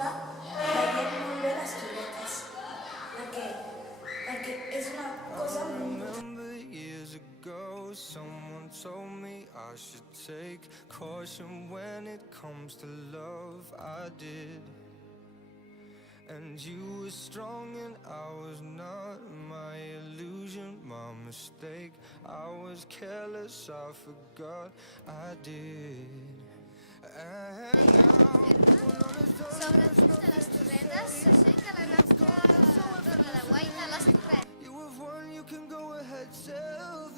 pel·lícula veient molt bé les torretes, perquè és una cosa molt... Remember years ago, someone told me I should take caution when it comes to love. I did. And you were strong and I was not. My illusion, my mistake. I was careless, I forgot I did. And now, Sobretot de les torretes, se sé que la nostra Torre de Guaita a les torretes. you have won, you can go ahead, tell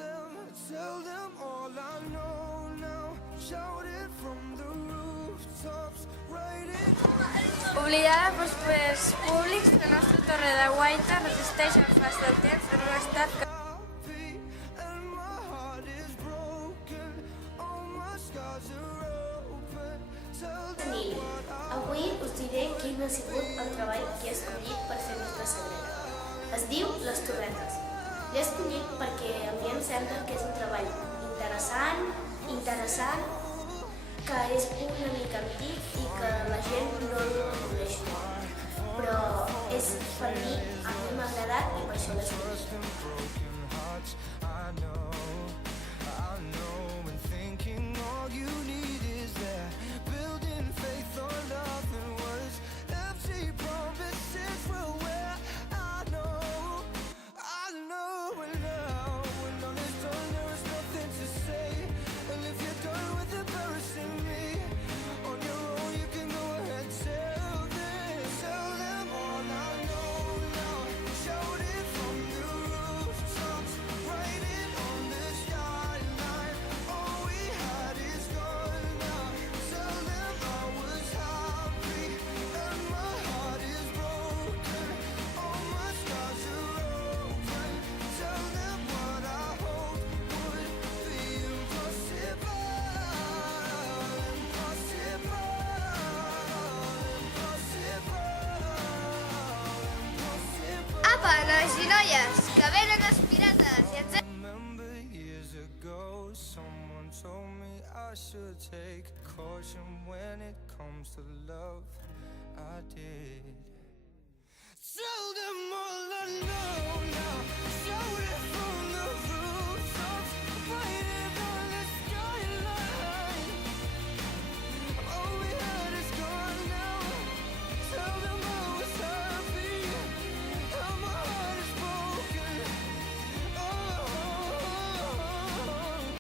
them all I know now. Shout it from the rooftops, write it. Oblidada pels poders públics, la nostra Torre de Guaita resisteix al pas del temps en un estat que... Happy, and my heart is broken. All my scars are open. Tell them Nil, avui us diré quin ha sigut el treball que he escollit per fer Nostra Sagrera. Es diu Les Torretes. L'he escollit perquè a mi em sembla que és un treball interessant, que és una mica antic i que la gent no el coneix molt. Però per mi, a mi m'ha agradat i per això l'he escollit. and broken hearts. I know, and thinking all you need is that. Building faith on love and words. Empty promises will wear. I know, and now when all is done, there is nothing to say. And if you're done with embarrassing me on your own, you can go ahead, tell them all I know now. Shout it from the rooftops, write it on the skyline. All we had is gone now. Tell them I was happy and my heart is broken. All my scars are open. Tell them what I hoped would be impossible. Apa, nois i noies, que venen els pirates i ens... Remember years ago, someone told me I should take caution when it comes to love. I did. Tell them all I know now. Shout it from the